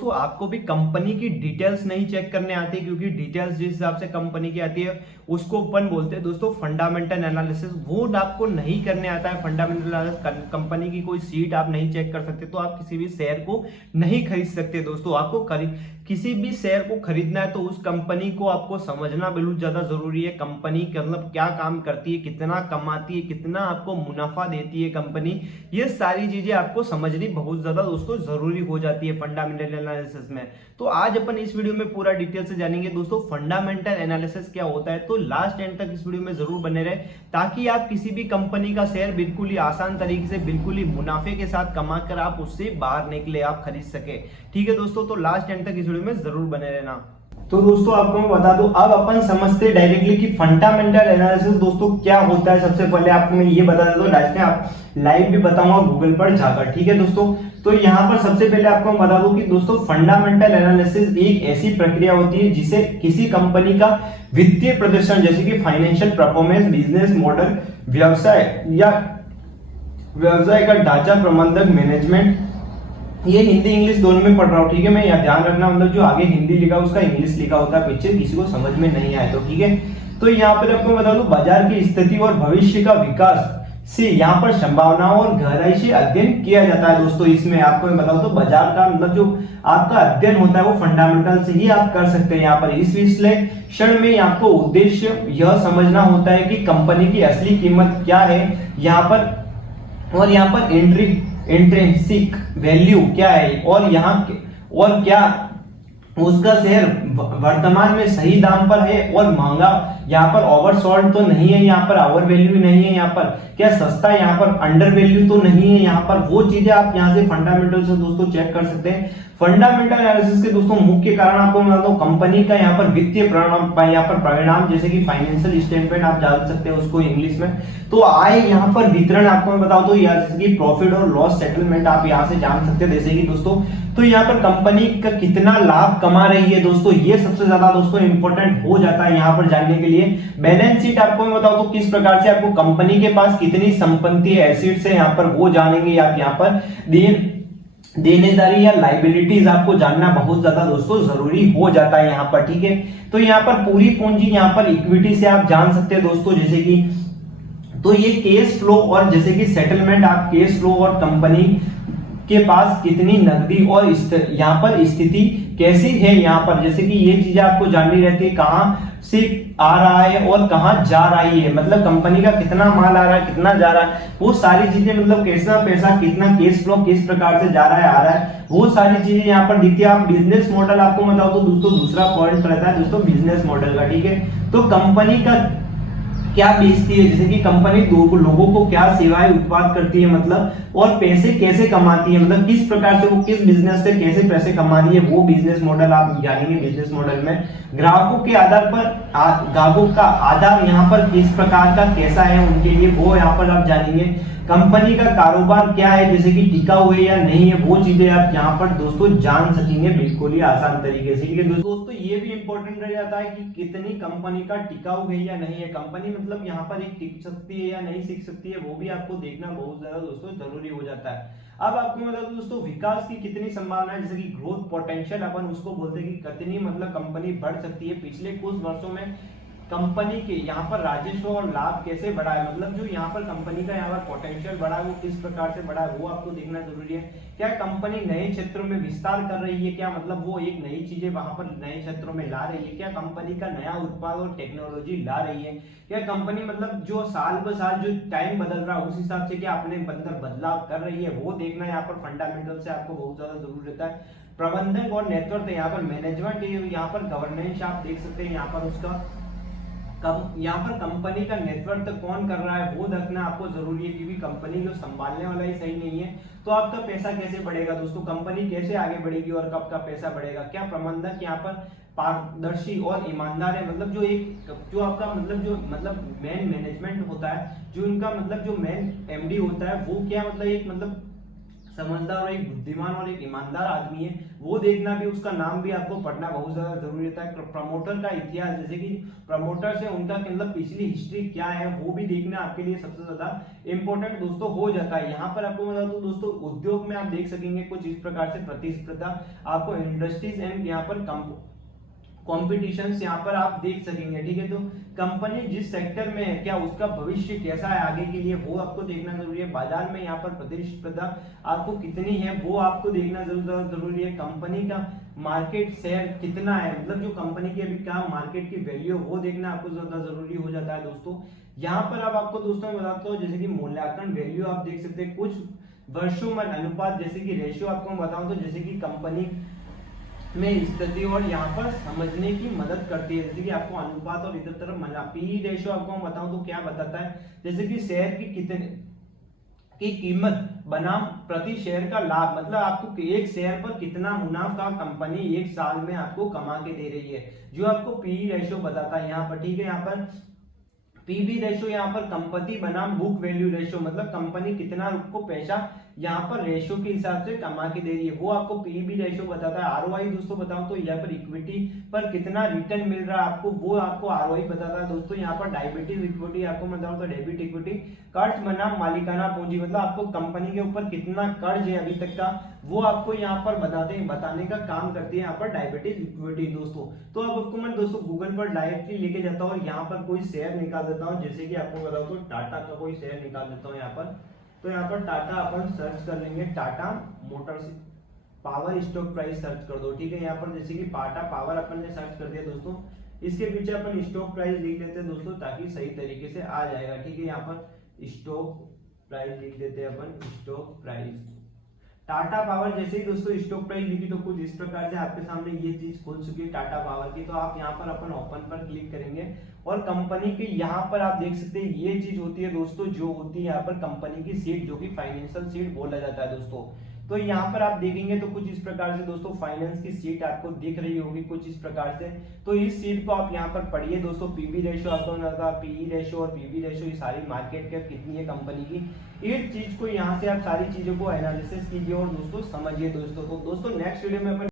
दोस्तों आपको भी कंपनी की डिटेल्स नहीं चेक करने आती, क्योंकि डिटेल्स जिस हिसाब से कंपनी की आती है उसको अपन बोलते हैं दोस्तों फंडामेंटल एनालिसिस। वो आपको नहीं करने आता है फंडामेंटल एनालिसिस, कंपनी की कोई सीट आप नहीं चेक कर सकते, तो आप किसी भी शेयर को नहीं खरीद सकते। दोस्तों आपको किसी भी शेयर को खरीदना है तो उस कंपनी को आपको समझना बिल्कुल ज्यादा जरूरी है। कंपनी मतलब क्या काम करती है, कितना कमाती है, कितना आपको मुनाफा देती है कंपनी, ये सारी चीजें आपको समझनी बहुत ज्यादा दोस्तों जरूरी हो जाती है फंडामेंटल एनालिसिस में। तो आज अपन इस वीडियो में पूरा डिटेल से जानेंगे दोस्तों फंडामेंटल एनालिसिस क्या होता है। तो लास्ट एंड तक इस वीडियो में जरूर बने रहे, ताकि आप किसी भी कंपनी का शेयर बिल्कुल ही आसान तरीके से, बिल्कुल ही मुनाफे के साथ कमाकर आप उससे बाहर निकले, आप खरीद सके। ठीक है दोस्तों, तो लास्ट एंड तक इस वीडियो में जरूर बने रहना। तो दोस्तों आपको मैं बता दूं, अब अपन समझते डायरेक्टली कि फंडामेंटल एनालिसिस दोस्तों क्या होता है। सबसे पहले आपको मैं ये बता देता हूं, लास्ट में आप लाइव भी बताऊंगा गूगल पर जाकर। ठीक है दोस्तों, तो यहाँ पर सबसे पहले आपको मैं बता दूं कि दोस्तों फंडामेंटल एनालिसिस एक ऐसी प्रक्रिया होती है जिसे किसी कंपनी का वित्तीय प्रदर्शन, जैसे कि फाइनेंशियल परफॉर्मेंस, बिजनेस मॉडल, व्यवसाय का ढांचा, प्रबंधन, मैनेजमेंट, ये हिंदी इंग्लिश दोनों में पढ़ रहा हूँ। ठीक है, मैं यहाँ ध्यान रखना, मतलब जो आगे हिंदी लिखा उसका इंग्लिश लिखा होता है पीछे, किसी को समझ में नहीं आए तो। ठीक है, तो यहाँ पर आपको बता दूं बाजार की स्थिति और भविष्य का विकास से यहाँ पर संभावनाओं और गहराई से अध्ययन किया जाता है। दोस्तों इसमें आपको मैं बताऊं तो बाजार का मतलब जो आपका अध्ययन होता है वो फंडामेंटल से ही आप कर सकते हैं। यहाँ पर इस विश्लेषण में आपको उद्देश्य यह समझना होता है कि कंपनी की असली कीमत क्या है यहाँ पर, और यहाँ पर इंट्रिंसिक वैल्यू क्या है, और क्या उसका शेयर वर्तमान में सही दाम पर है और महंगा, यहाँ पर ओवरसोल्ड तो नहीं है, यहाँ पर ओवर वैल्यू नहीं है, यहाँ पर क्या सस्ता, यहाँ पर अंडर वैल्यू तो नहीं है। यहाँ पर वो चीजें आप यहाँ से फंडामेंटल से दोस्तों चेक कर सकते हैं। फंडामेंटल एनालिसिस के दोस्तों मुख्य कारण आपको मैं बताऊं, कंपनी का यहाँ पर वित्तीय परिणाम, जैसे कि फाइनेंशियल स्टेटमेंट आप जान सकते हैं उसको इंग्लिश में। तो आय यहाँ पर वितरण आपको मैं बताऊं तो जैसे कि प्रॉफिट और लॉस सेटलमेंट आप यहाँ से जान सकते हैं। जैसे कि दोस्तों तो यहाँ पर कंपनी का कितना लाभ कमा रही है दोस्तों, ये सबसे ज्यादा दोस्तों इंपॉर्टेंट हो जाता है यहाँ पर जानने के लिए। बैलेंस शीट आपको मैं बताऊं तो किस प्रकार से आपको कंपनी के पास कितनी संपत्ति एसेट्स है यहाँ पर वो जानेंगे आप। यहाँ पर देनेदारी या लाइबिलिटीज आपको जानना बहुत ज्यादा दोस्तों जरूरी हो जाता है यहाँ पर। ठीक है, तो यहाँ पर पूरी पूंजी यहाँ पर इक्विटी से आप जान सकते हैं दोस्तों, जैसे कि तो ये कैश फ्लो, और जैसे कि सेटलमेंट आप कैश फ्लो और कंपनी के पास कितनी नकदी और यहाँ पर स्थिति कैसी है यहाँ पर, जैसे कि ये चीजें आपको जाननी रहती है, कहाँ से आ रहा है और कहाँ जा रही है, मतलब कंपनी का कितना माल आ रहा है, कितना जा रहा है, वो सारी चीजें, मतलब कैसा पैसा, कितना कैश फ्लो किस प्रकार से जा रहा है, आ रहा है, वो सारी चीजें यहाँ पर दिखती है। आप बिजनेस मॉडल आपको बताओ तो दोस्तों दूसरा पॉइंट रहता है दोस्तों बिजनेस मॉडल का। ठीक है, तो कंपनी का क्या बेचती है, जैसे कि कंपनी लोगों को क्या सेवाएं उत्पाद करती है, मतलब और पैसे कैसे कमाती है, मतलब किस प्रकार से वो किस बिजनेस से कैसे पैसे कमा रही है, वो बिजनेस मॉडल आप जानेंगे। बिजनेस मॉडल में ग्राहकों के आधार पर ग्राहकों का आधार यहाँ पर किस प्रकार का कैसा है उनके लिए, वो यहाँ पर आप जानेंगे। कंपनी का कारोबार क्या है, जैसे कि टिका हुआ है या नहीं है, वो चीजें आप यहाँ पर दोस्तों जान सकेंगे बिल्कुल ही आसान तरीके से। दोस्तों ये भी इंपॉर्टेंट रह जाता है कि कितनी कंपनी का टिकाऊ है या नहीं है, कंपनी मतलब यहाँ पर एक टिक सकती है या नहीं टिक सकती है, वो भी आपको देखना बहुत ज्यादा दोस्तों जरूरी हो जाता है। अब आपको मतलब दोस्तों विकास की कितनी संभावना है, जैसे कि ग्रोथ पोटेंशियल अपन उसको बोलते हैं कि कितनी मतलब कंपनी बढ़ सकती है पिछले कुछ वर्षों में, कंपनी के यहाँ पर राजस्व और लाभ कैसे बढ़ा है, मतलब जो यहाँ पर कंपनी का यहाँ पर पोटेंशियल बढ़ा है वो किस प्रकार से बढ़ा है, वो आपको देखना जरूरी है। क्या कंपनी नए क्षेत्रों में विस्तार कर रही है, क्या मतलब वो एक नई चीजें वहां पर नए क्षेत्रों में ला रही है, क्या कंपनी का नया उत्पाद और टेक्नोलॉजी ला रही है, क्या कंपनी मतलब जो साल ब साल जो टाइम बदल रहा है उस हिसाब से क्या अपने अंदर बदलाव कर रही है, वो देखना यहाँ पर फंडामेंटल से आपको बहुत ज्यादा जरूरी रहता है। प्रबंधन और नेतृत्व, यहाँ पर मैनेजमेंट, यहाँ पर गवर्नेंस आप देख सकते हैं, यहाँ पर उसका यहाँ पर कंपनी का नेतृत्व कौन कर रहा है वो देखना आपको जरूरी है, क्योंकि कंपनी जो संभालने वाला ही सही नहीं है तो आपका पैसा कैसे बढ़ेगा दोस्तों, कंपनी कैसे आगे बढ़ेगी और कब का पैसा बढ़ेगा। क्या प्रबंधक यहाँ पर पारदर्शी और ईमानदार है, मतलब जो आपका मतलब मेन मैनेजमेंट होता है, जो इनका मतलब जो मेन एमडी होता है वो क्या मतलब एक मतलब समझदार और एक बुद्धिमान और एक ईमानदार आदमी है, वो देखना भी, उसका नाम भी आपको पढ़ना बहुत ज्यादा जरूरी रहता है। प्रमोटर का इतिहास, जैसे कि प्रमोटर से उनका मतलब पिछली हिस्ट्री क्या है, वो भी देखना आपके लिए सबसे ज्यादा इंपॉर्टेंट दोस्तों हो जाता है। यहाँ पर आपको बता दूं दोस्तों, उद्योग में आप देख सकेंगे कुछ इस प्रकार से प्रतिस्पर्धा आपको इंडस्ट्रीज एंड यहाँ पर कॉम्पिटिशन यहाँ पर आप देख सकेंगे, ठीक है। तो कंपनी जिस सेक्टर में है, क्या उसका भविष्य कैसा है आगे के लिए, वो आपको देखना जरूरी है। बाजार में यहाँ पर प्रतिस्पर्धा आपको कितनी है, वो आपको देखना जरूरी है। कंपनी का मार्केट शेयर कितना है, मतलब जो कंपनी की अभी क्या मार्केट की वैल्यू है, वो देखना आपको ज्यादा जरूरी हो जाता है दोस्तों। यहाँ पर अब आपको दोस्तों मैं बताता हूँ, जैसे कि मूल्यांकन वैल्यू आप देख सकते हैं, कुछ वर्षों में अनुपात, जैसे कि रेशियो आपको मैं बताऊं तो जैसे कि कंपनी में स्थिति और यहाँ पर समझने की मदद करती है, जैसे कि आपको अनुपात और इधर तरफ मजा। पी रेशियो आपको मैं बताऊं तो क्या बताता है, जैसे कि शेयर की कितने की कीमत बनाम प्रति शेयर का लाभ, मतलब आपको एक शेयर पर कितना मुनाफा कंपनी एक साल में आपको कमा के दे रही है, जो आपको पी रेशियो बताता है यहाँ पर, ठीक है। यहाँ पर पीवी रेशियो यहाँ पर कंपनी बनाम बुक वैल्यू रेशियो, मतलब कंपनी कितना आपको पैसा यहाँ पर रेशियो के हिसाब से कमा के दे रही है, वो आपको पीवी रेशियो बताता है। आरओआई दोस्तों बताऊं तो यहाँ पर इक्विटी पर कितना रिटर्न मिल रहा है आपको, वो आपको आरओआई बताता है दोस्तों। यहाँ पर डायबिटिक इक्विटी आपको बताऊं तो डेबिट इक्विटी, कर्ज बनाम मालिकाना पूंजी, मतलब आपको कंपनी के ऊपर कितना कर्ज है अभी तक का, वो आपको यहाँ पर बताने का काम करती है यहाँ पर डायबिटिक इक्विटी दोस्तों। तो अब आपको मैं दोस्तों गूगल पर डायरेक्टली लेके जाता हूँ और यहाँ पर कोई शेयर निकाल देता हूँ, जैसे कि आपको बताऊँ तो टाटा का कोई शेयर निकाल देता हूँ यहाँ पर। तो यहाँ पर टाटा अपन सर्च कर लेंगे, Tata Motors power stock price search कर दो, ठीक है। यहाँ पर जैसे कि टाटा पावर अपन ने सर्च कर दिया दोस्तों, इसके पीछे अपन स्टॉक प्राइस लिख लेते हैं दोस्तों, ताकि सही तरीके से आ जाएगा, ठीक है। यहाँ पर स्टॉक प्राइस लिख देते हैं अपन, स्टॉक प्राइस टाटा पावर। जैसे ही दोस्तों स्टॉक प्राइस लिखी तो कुछ इस प्रकार से आपके सामने ये चीज खुल चुकी है टाटा पावर की। तो आप यहाँ पर अपन ओपन पर क्लिक करेंगे और कंपनी के यहाँ पर आप देख सकते हैं ये चीज होती है दोस्तों, जो होती है यहाँ पर कंपनी की सीट, जो कि फाइनेंशियल सीट बोला जाता है दोस्तों। तो यहाँ पर आप देखेंगे तो कुछ इस प्रकार से दोस्तों फाइनेंस की सीट आपको दिख रही होगी कुछ इस प्रकार से। तो इस सीट को आप यहाँ पर पढ़िए दोस्तों। पीवी रेशियो आपको लगा, पीई रेशियो और पीवी रेशियो, ये सारी मार्केट कैप कितनी है कंपनी की, इस चीज को यहाँ से आप सारी चीजों को एनालिसिस कीजिए और दोस्तों समझिए दोस्तों। तो दोस्तों नेक्स्ट वीडियो में अपन